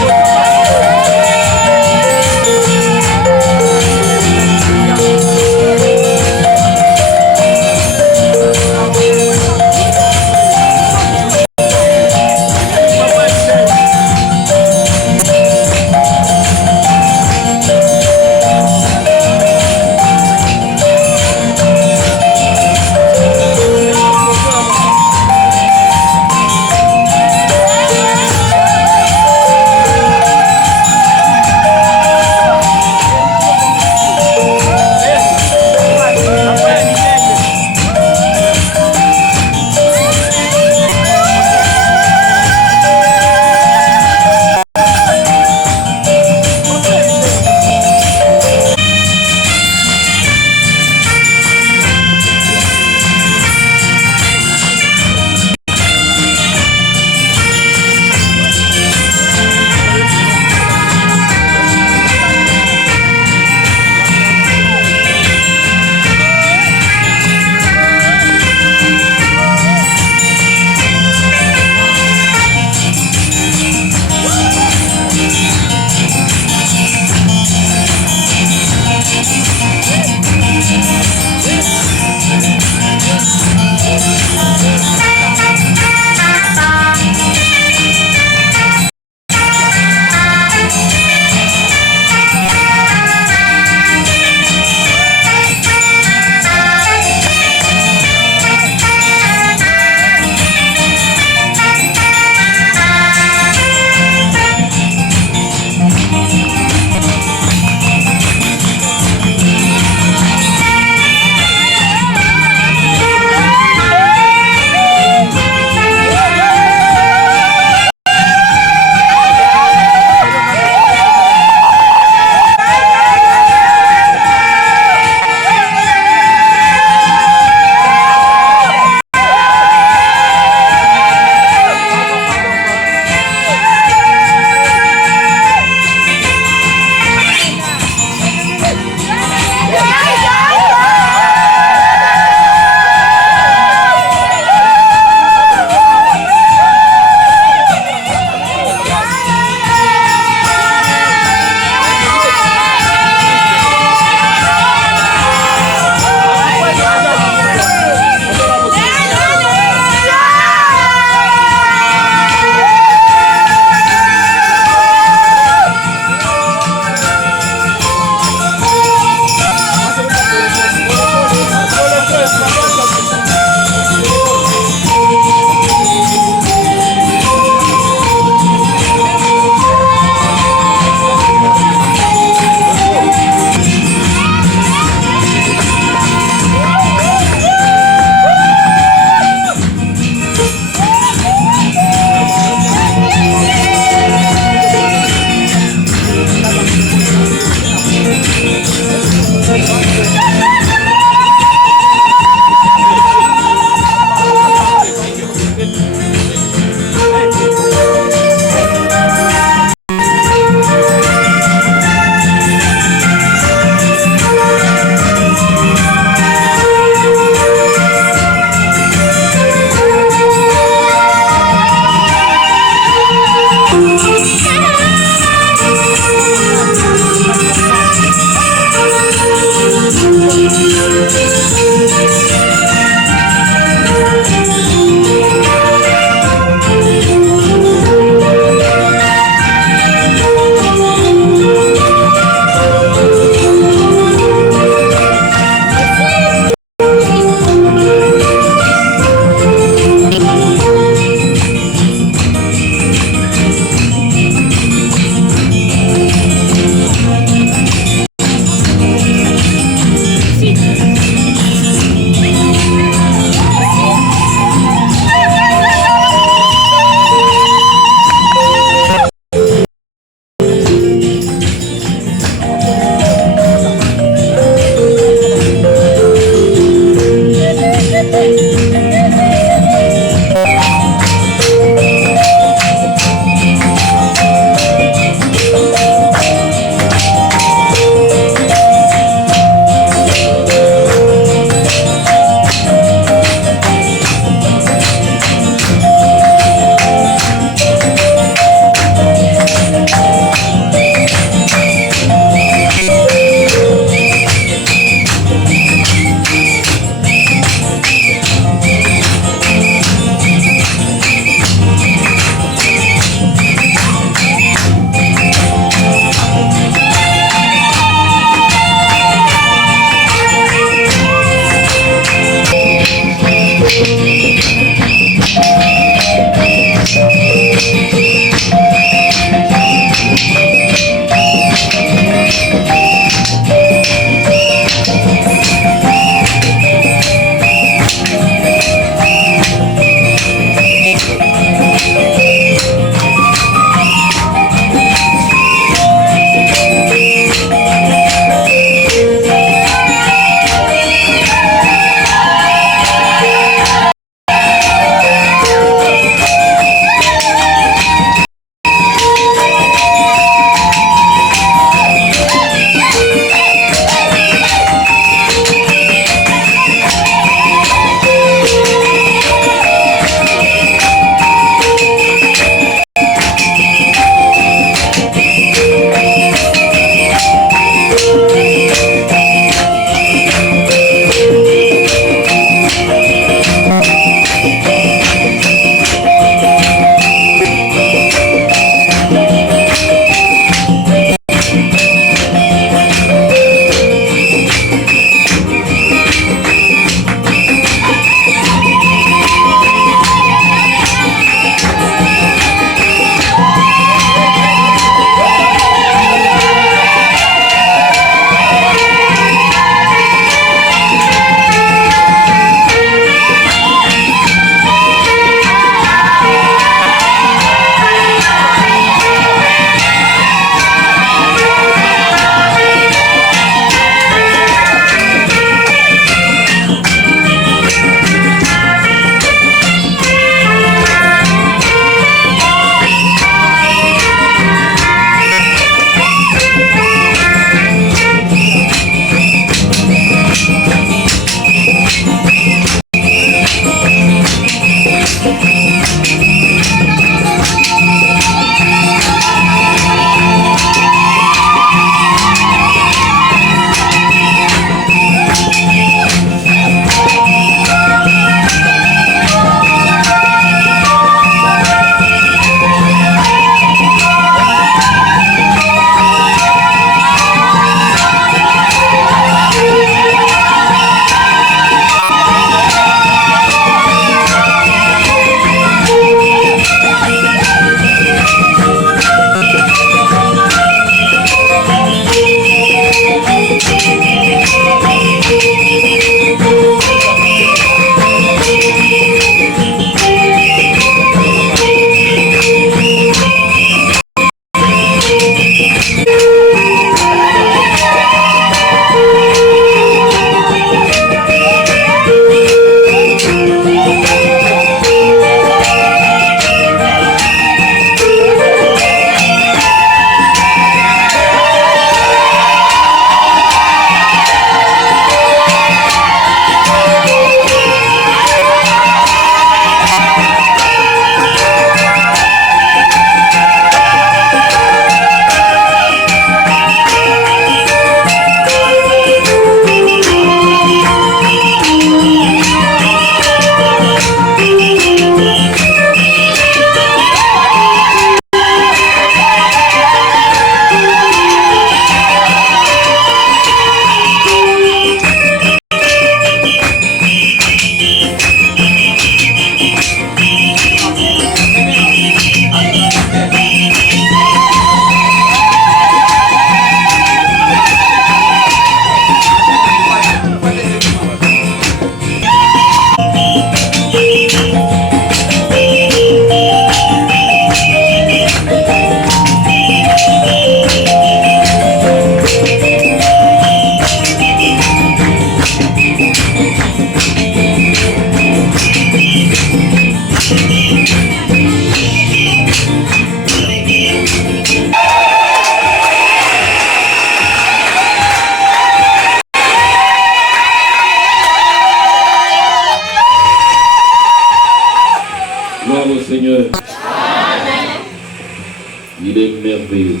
Il est merveilleux.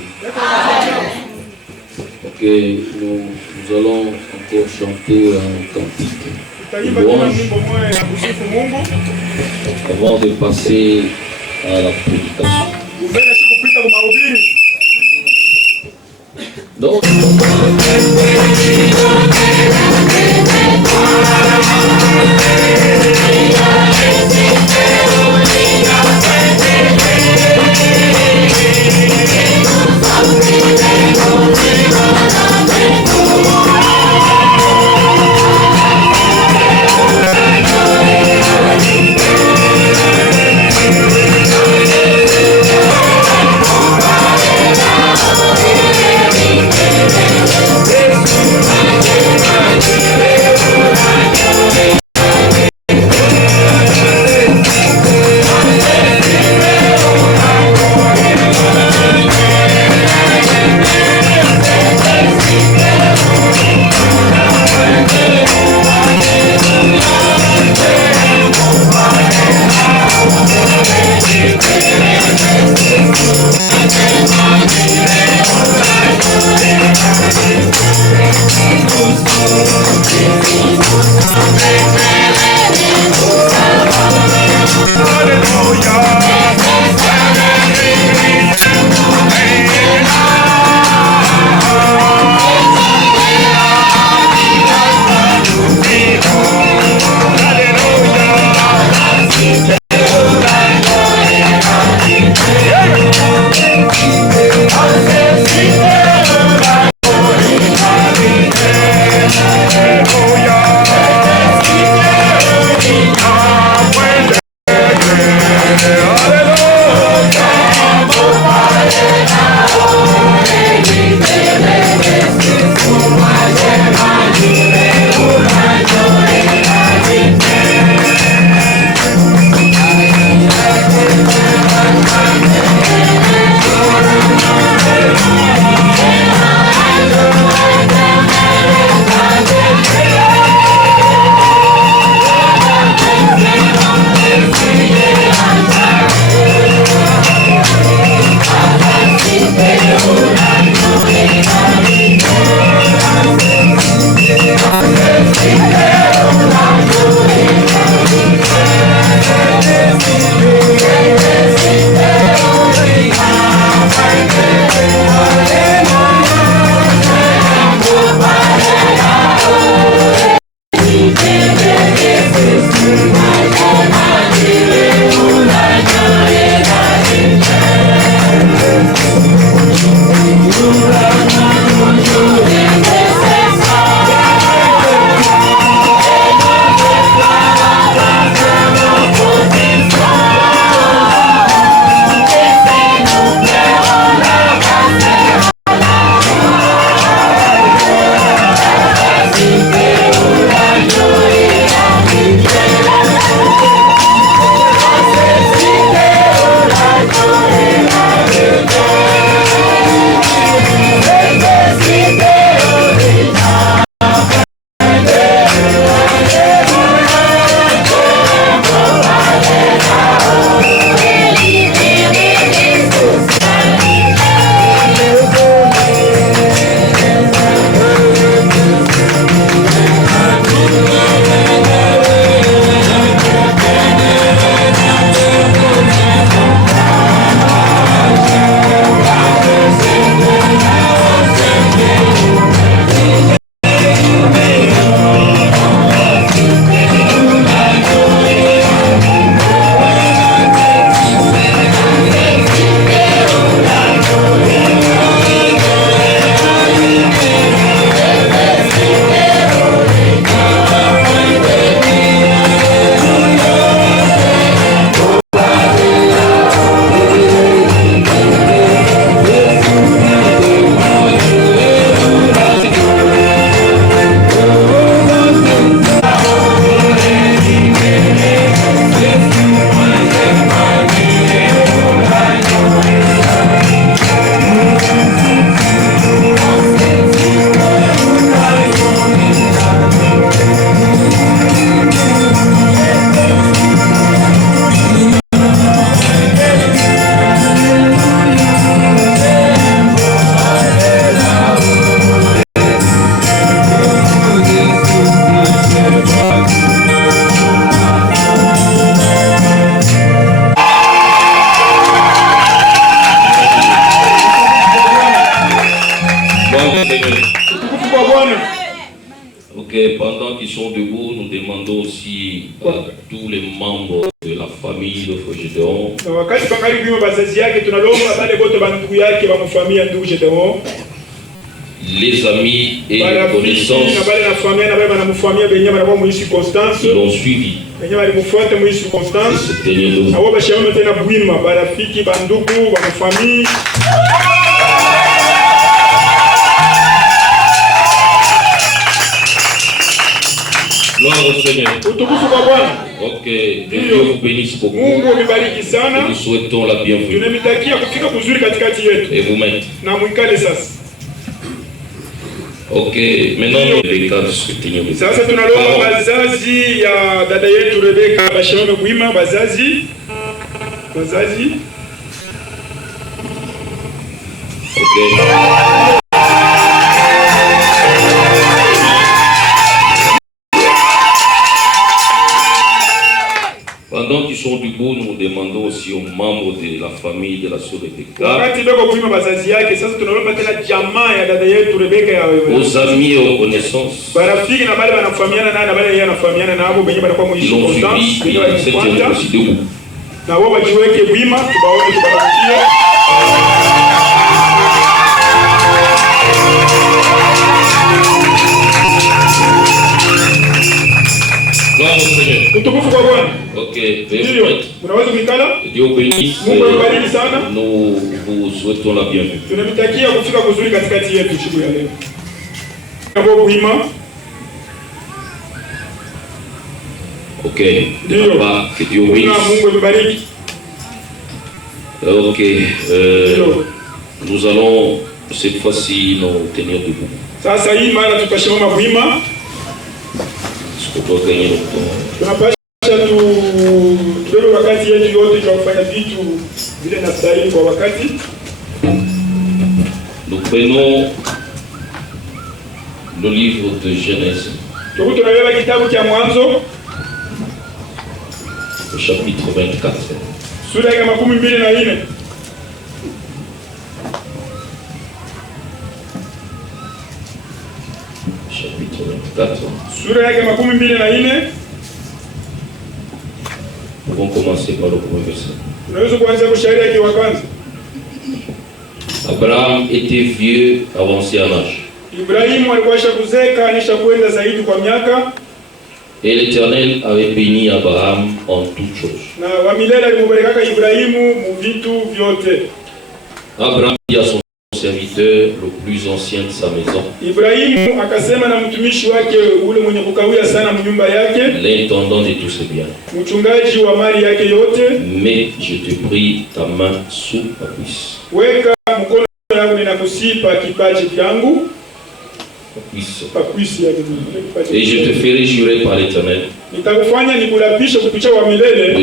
Ok, nous allons encore chanter un cantique de louange avant de passer à la prédication. Donc, Hallelujah. Ok, pendant qu'ils sont debout, nous demandons aussi à tous les membres de la famille de Frère Gédéon, les amis et les connaissances qui l'ont suivi. Gloire au Seigneur. Ok, Dieu vous bénisse beaucoup. Et nous souhaitons la bienvenue. Et vous-même. Ok, maintenant les cas de scrutin. Sasa tunalomba bazazi ya dada yetu Rebeka bashimame kuima bazazi. Ok. Pendant qu'ils sont debout, nous demandons aussi aux membres de la famille de la sœur Rebeka, aux amis et aux connaissances qui l'ont suivi et se tiennent aussi debout. Gloire au Seigneur. Ok, Dieu bénisse. Nous vous souhaitons la bienvenue. Ok, papa, que Dieu bénisse. Ok, nous allons cette fois-ci nous tenir debout. Parce qu'on doit gagner notre temps. Nous prenons le livre de Genèse, au chapitre 24. Chapitre 24. Nous allons commencer par le premier verset. Abraham était vieux, avancé en âge. Et l'Éternel avait béni Abraham en toutes choses. Abraham dit à son serviteur, le plus ancien de sa maison, l'intendant de tous ses biens, mais je te prie ta main sous ma cuisse. Et je te ferai jurer par l'Éternel, le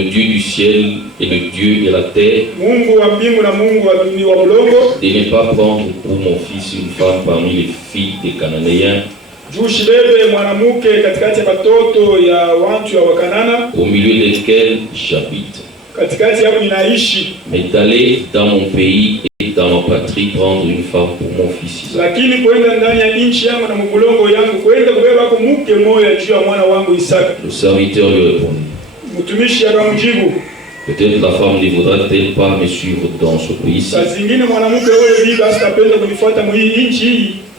Dieu du ciel et le Dieu de la terre, de ne pas prendre pour mon fils une femme parmi les filles des Cananéens, au milieu desquels j'habite, mais d'aller dans mon pays et dans ma patrie prendre une femme pour mon fils Isaac. Le serviteur lui répondit, peut-être la femme ne voudra-t-elle pas me suivre dans ce pays-ci?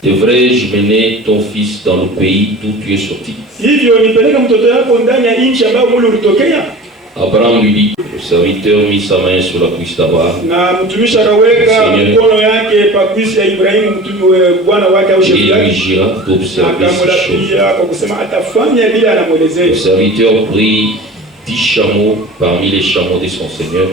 Devrais-je mener ton fils dans le pays d'où tu es sorti? Abraham lui dit, le serviteur mit sa main sur la cuisse d'Abraham. Et il lui jura d'observer ces choses. Le serviteur prit 10 chameaux parmi les chameaux de son Seigneur.